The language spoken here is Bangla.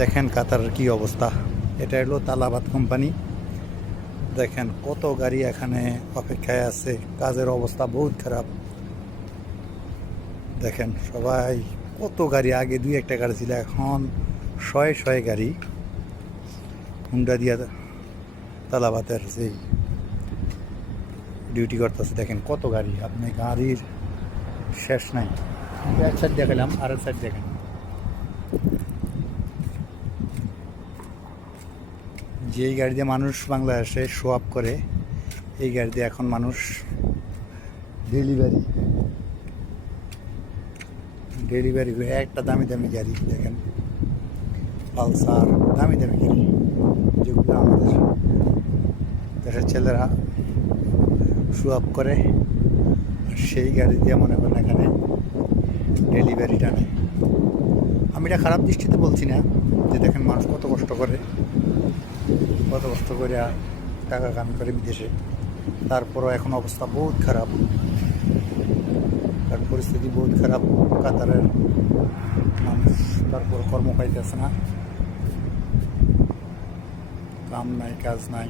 দেখেন কাতারের কি অবস্থা। এটা হলো তালাবাত কোম্পানি। দেখেন কত গাড়ি এখানে অপেক্ষায় আছে, কাজের অবস্থা বহুত খারাপ। দেখেন সবাই কত গাড়ি, আগে দুই একটা গাড়ি ছিল, এখন শয়ে শয়ে গাড়ি হুন্ডা দিয়া তালাবাতের সেই ডিউটি করতেছে। দেখেন কত গাড়ি, আপনি গাড়ির শেষ নাই। এক সাইড দেখালাম, আরেক সাইড দেখেন। যেই গাড়ি দিয়ে মানুষ বাংলাদেশে শো আপ করে, এই গাড়ি দিয়ে এখন মানুষ ডেলিভারি ডেলিভারি করে। একটা দামি দামি গাড়ি দেখেন, পালসার, দামি দামি গাড়ি, যেগুলো আমাদের দেশের ছেলেরা শো আপ করে, আর সেই গাড়ি দিয়ে মনে করেন এখানে ডেলিভারি টানে। আমি এটা খারাপ দৃষ্টিতে বলছি না, যে দেখেন মানুষ কত কষ্ট করে, কত কষ্ট করে টাকা কামাই করে বিদেশে, তারপরও এখন অবস্থা বহুত খারাপ, কারণ পরিস্থিতি বহুত খারাপ। কাতারের মানুষ তারপর কর্ম পাইতেছে না, কাম নাই, কাজ নাই।